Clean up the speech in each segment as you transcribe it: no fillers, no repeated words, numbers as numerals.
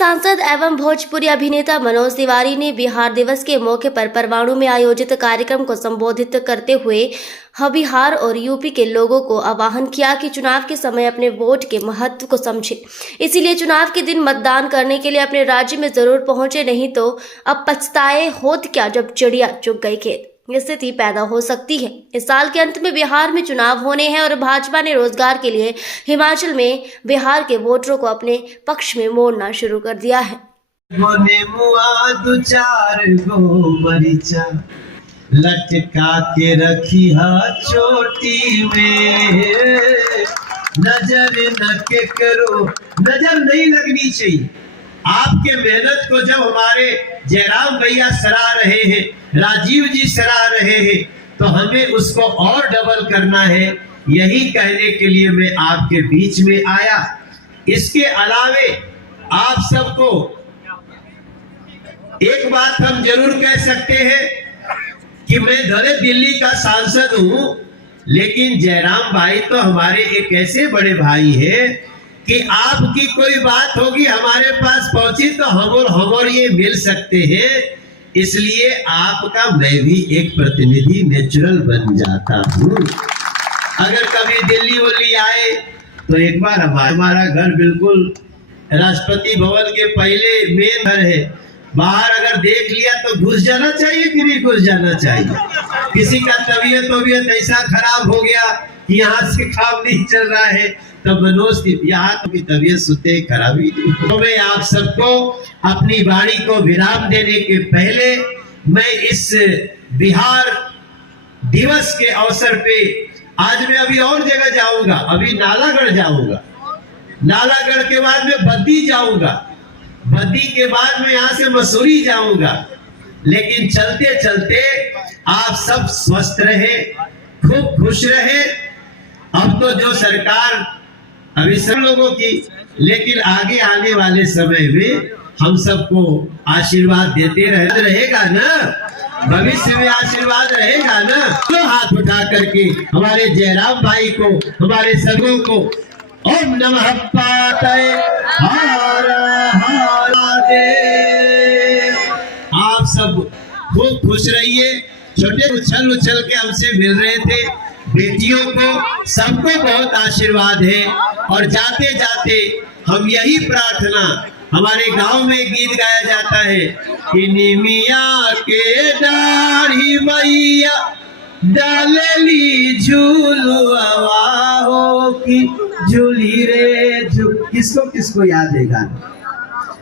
सांसद एवं भोजपुरी अभिनेता मनोज तिवारी ने बिहार दिवस के मौके पर परवाणु में आयोजित कार्यक्रम को संबोधित करते हुए बिहार और यूपी के लोगों को आह्वान किया कि चुनाव के समय अपने वोट के महत्व को समझें। इसीलिए चुनाव के दिन मतदान करने के लिए अपने राज्य में जरूर पहुंचे, नहीं तो अब पछताए होत क्या जब चिड़िया चुग गई खेत स्थिति पैदा हो सकती है। इस साल के अंत में बिहार में चुनाव होने हैं और भाजपा ने रोजगार के लिए हिमाचल में बिहार के वोटरों को अपने पक्ष में मोड़ना शुरू कर दिया है। लटका के रखी चोटी में, नजर न के करो, नजर नहीं लगनी चाहिए। आपके मेहनत को जब हमारे जयराम भैया सराह रहे हैं, राजीव जी सराह रहे हैं, तो हमें उसको और डबल करना है। यही कहने के लिए मैं आपके बीच में आया। इसके अलावे आप सबको एक बात हम जरूर कह सकते हैं कि मैं भले दिल्ली का सांसद हूं, लेकिन जयराम भाई तो हमारे एक ऐसे बड़े भाई हैं कि आपकी कोई बात होगी हमारे पास पहुंची तो हम और ये मिल सकते हैं। इसलिए आपका मैं भी एक प्रतिनिधि नेचुरल बन जाता हूं। अगर कभी दिल्ली वल्ली आए तो एक बार हमारा घर बिल्कुल राष्ट्रपति भवन के पहले मेन घर है। बाहर अगर देख लिया तो घुस जाना चाहिए कि नहीं घुस जाना चाहिए। किसी का तबीयत ऐसा खराब हो गया कि यहाँ से काम नहीं चल रहा है, तो मनोज यहाँ तो की तबीयत सुनते खराब ही नहीं। तो मैं आप सबको अपनी वाणी को विराम देने के पहले मैं इस बिहार दिवस के अवसर पे आज मैं अभी और जगह जाऊंगा। अभी नालागढ़ जाऊंगा, नालागढ़ के बाद में बद्दी जाऊंगा, बद्दी के बाद में यहाँ से मसूरी जाऊंगा। लेकिन चलते चलते आप सब स्वस्थ रहे, खूब खुश रहे। अब तो जो सरकार अभी सब लोगों की, लेकिन आगे आने वाले समय में हम सबको आशीर्वाद देते रहेगा ना, भविष्य में आशीर्वाद रहेगा ना। तो हाथ उठा करके हमारे जयराम भाई को, हमारे सबों को ओम नमः पार्वती हर हर महादेव। आप सब खूब खुश रहिए। छोटे उछल उछल के हमसे मिल रहे थे, बेटियों को सबको बहुत आशीर्वाद है। और जाते जाते हम यही प्रार्थना, हमारे गांव में गीत गाया जाता है कि निमिया के डाढ़ी मैया डालली झूलुआ हो की झूली रे झूल। किसको किसको याद है गाना?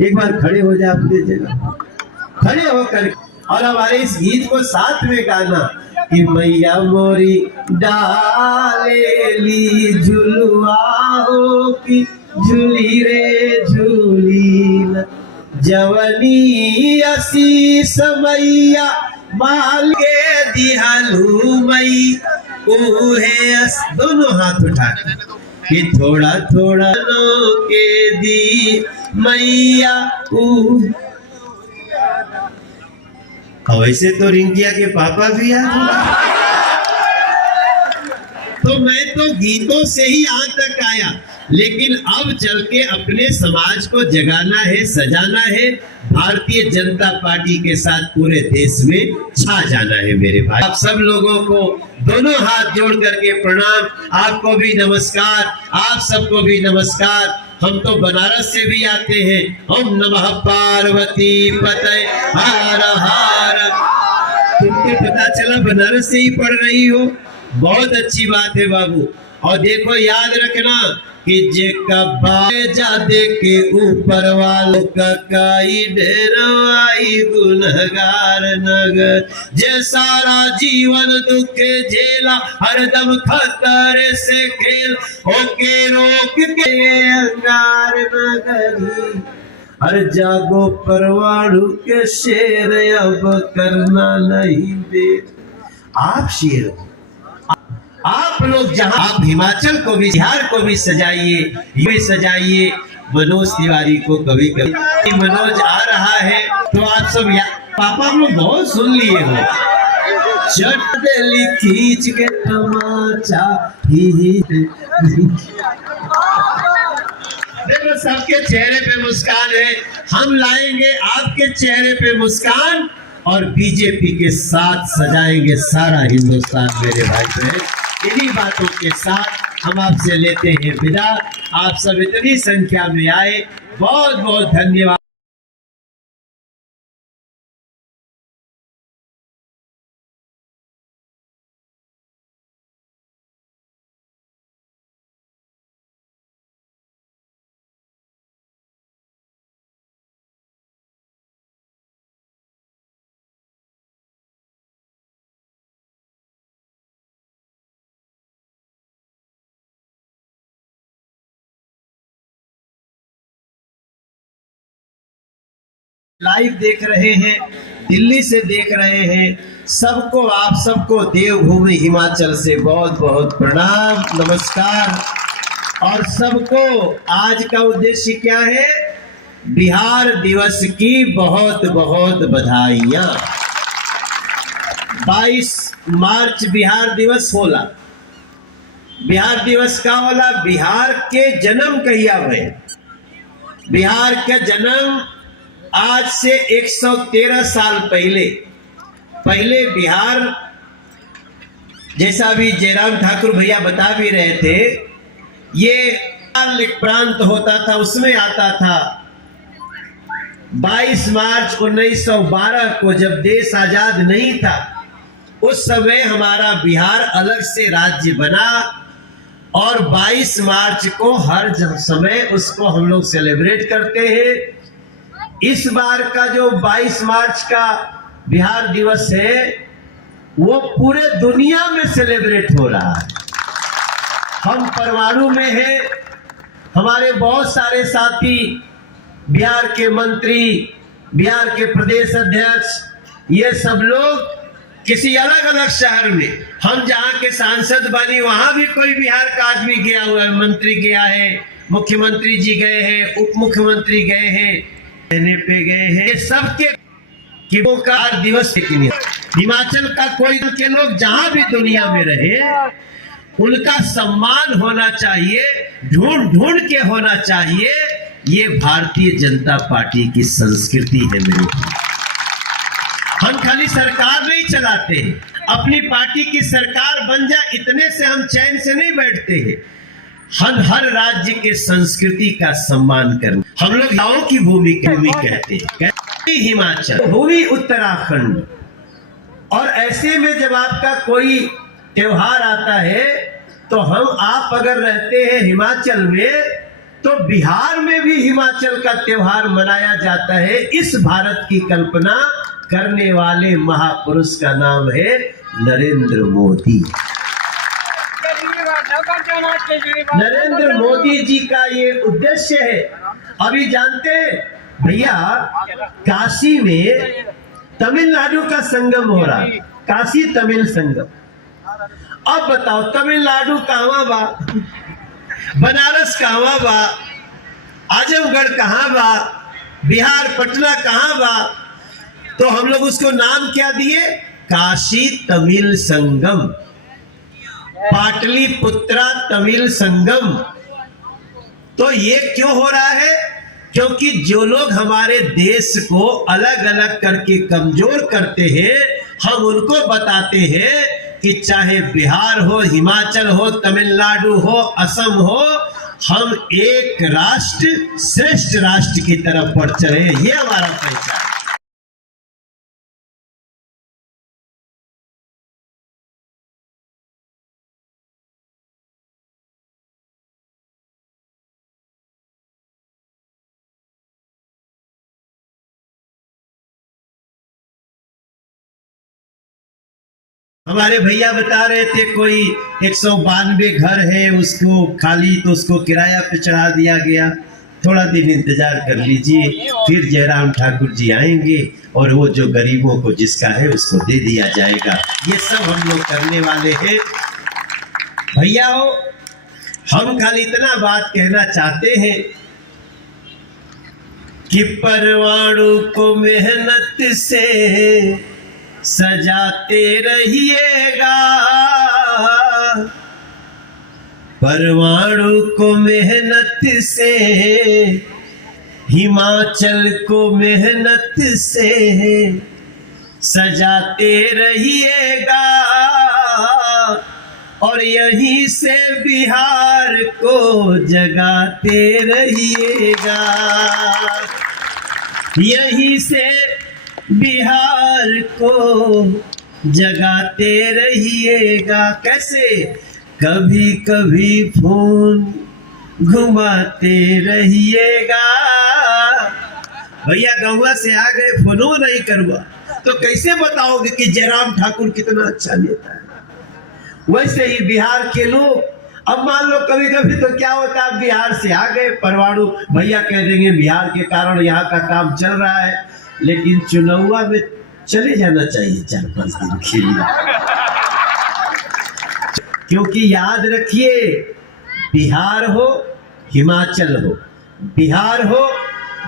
एक बार खड़े हो जाए अपनी जगह, खड़े होकर और हमारे इस गीत को साथ में गाना कि मैया मोरी डालेली झुलुआ हो की झूली रे झूली, जवनी आशीष मैया माल के दिहालू मई उहे। दोनों हाथ उठा कि थोड़ा थोड़ा लो के दी मैया उहे। वैसे तो रिंकिया के पापा भी याद। तो मैं तो गीतों से ही यहाँ तक आया, लेकिन अब चल के अपने समाज को जगाना है, सजाना है, भारतीय जनता पार्टी के साथ पूरे देश में छा जाना है। मेरे भाई आप सब लोगों को दोनों हाथ जोड़ करके प्रणाम। आपको भी नमस्कार, आप सबको भी नमस्कार। हम तो बनारस से भी आते हैं। ओम नमः पार्वती पतये हर हर। तुमको पता चला बनारस से ही पढ़ रही हो, बहुत अच्छी बात है बाबू। और देखो याद रखना कि जे कब्बा जादे के ऊपर वालों का काई ढेरवाई गुनहगार नगर, जे सारा जीवन दुखे झेला हरदम खतरे से खेल ओके रोक के अंगार नगरी। हर जागो परवाणु के शेर अब करना नहीं दे। आप शेर हो, आप लोग जहां आप हिमाचल को भी, बिहार को भी सजाइए, ये सजाइए। मनोज तिवारी को कभी कभी मनोज आ रहा है तो आप सब पापा लोग बहुत सुन लिए हो। चट दिली खींच के तमाचा ही देखो सबके चेहरे पे मुस्कान है, हम लाएंगे आपके चेहरे पे मुस्कान और बीजेपी के साथ सजाएंगे सारा हिंदुस्तान मेरे भाई बहन। इन्हीं बातों के साथ हम आपसे लेते हैं विदा। आप सब इतनी संख्या में आए, बहुत बहुत धन्यवाद। लाइव देख रहे हैं, दिल्ली से देख रहे हैं, सबको आप सबको देवभूमि हिमाचल से बहुत बहुत प्रणाम, नमस्कार। और सबको आज का उद्देश्य क्या है? बिहार दिवस की बहुत बहुत बधाइयां। 22 मार्च बिहार दिवस होला। बिहार दिवस का होला, बिहार के जन्म कहिया भये। बिहार का जन्म आज से 113 साल पहले बिहार, जैसा भी जयराम ठाकुर भैया बता भी रहे थे, ये प्रांत होता था, उसमें आता था। 22 मार्च 1912 को जब देश आजाद नहीं था, उस समय हमारा बिहार अलग से राज्य बना और 22 मार्च को हर समय उसको हम लोग सेलिब्रेट करते हैं। इस बार का जो 22 मार्च का बिहार दिवस है वो पूरे दुनिया में सेलिब्रेट हो रहा है। हम परमाणु में हैं, हमारे बहुत सारे साथी, बिहार के मंत्री, बिहार के प्रदेश अध्यक्ष, ये सब लोग किसी अलग अलग शहर में, हम जहाँ के सांसद बनी वहां भी कोई बिहार का आदमी गया हुआ है, मंत्री गया है, मुख्यमंत्री जी गए हैं, उप मुख्यमंत्री गए हैं, पे गए हैं। सबके का दिवस हिमाचल का कोई के लोग जहां भी दुनिया में रहे, उनका सम्मान होना चाहिए, ढूंढ ढूंढ के होना चाहिए। ये भारतीय जनता पार्टी की संस्कृति है मेरे। हम खाली सरकार नहीं चलाते हैं, अपनी पार्टी की सरकार बन जाए इतने से हम चैन से नहीं बैठते हैं। हम हर राज्य के संस्कृति का सम्मान करना। हम लोग गाँव की भूमि कहते हैं, हिमाचल भूमि उत्तराखंड। और ऐसे में जब आपका कोई त्योहार आता है तो आप अगर रहते हैं हिमाचल में, तो बिहार में भी हिमाचल का त्योहार मनाया जाता है। इस भारत की कल्पना करने वाले महापुरुष का नाम है नरेंद्र मोदी। नरेंद्र मोदी जी का ये उद्देश्य है। अभी जानते हैं भैया, काशी में तमिलनाडु का संगम हो रहा है, काशी तमिल संगम। अब बताओ, तमिलनाडु कहां बा, बनारस कहां बा, आजमगढ़ कहां बा, बिहार पटना कहां बा? तो हम लोग उसको नाम क्या दिए? काशी तमिल संगम, पाटलिपुत्रा तमिल संगम। तो ये क्यों हो रहा है? क्योंकि जो लोग हमारे देश को अलग अलग करके कमजोर करते हैं, हम उनको बताते हैं कि चाहे बिहार हो, हिमाचल हो, तमिलनाडु हो, असम हो, हम एक राष्ट्र श्रेष्ठ राष्ट्र की तरफ बढ़ चले। ये हमारा पहचान। हमारे भैया बता रहे थे कोई 192 घर है उसको खाली, तो उसको किराया पे चढ़ा दिया गया। थोड़ा दिन इंतजार कर लीजिए, फिर जयराम ठाकुर जी आएंगे और वो जो गरीबों को जिसका है उसको दे दिया जाएगा। ये सब हम लोग करने वाले हैं। भैया हो, हम खाली इतना बात कहना चाहते हैं कि परमाणु को मेहनत से सजाते रहिएगा, परवाणु को मेहनत से, हिमाचल को मेहनत से सजाते रहिएगा, और यहीं से बिहार को जगाते रहिएगा, यहीं से बिहार को जगाते रहिएगा। कैसे? कभी कभी फोन घुमाते रहिएगा। भैया गौवा से आ गए, फोनो नहीं करवा तो कैसे बताओगे कि जयराम ठाकुर कितना अच्छा नेता है? वैसे ही बिहार के लोग, अब मान लो कभी कभी तो क्या होता है, बिहार से आ गए, परवाणु भैया कह देंगे बिहार के कारण यहाँ का काम चल रहा है, लेकिन चुनावा में चले जाना चाहिए 4-5 दिन के लिए। क्योंकि याद रखिए, बिहार हो, हिमाचल हो, बिहार हो,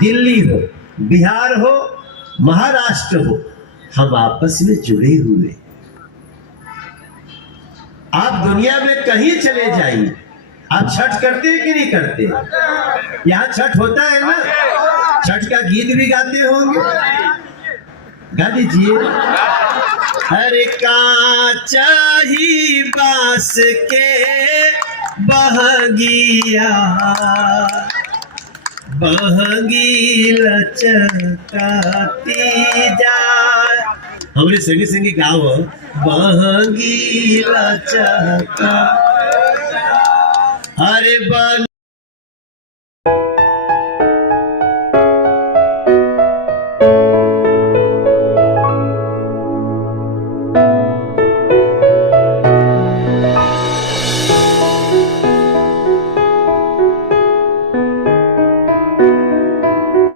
दिल्ली हो, बिहार हो, महाराष्ट्र हो, हम आपस में जुड़े हुए। आप दुनिया में कहीं चले जाइए, आप छठ करते हैं कि नहीं करते? यहाँ छठ होता है ना, छठ का गीत भी गाते होंगे, गा दीजिए। हरे कांचा ही बांस के बहंगिया, बहंगी लचकाती जाए। हमरे संगी संगी गाओ, बहंगी लचका, अरे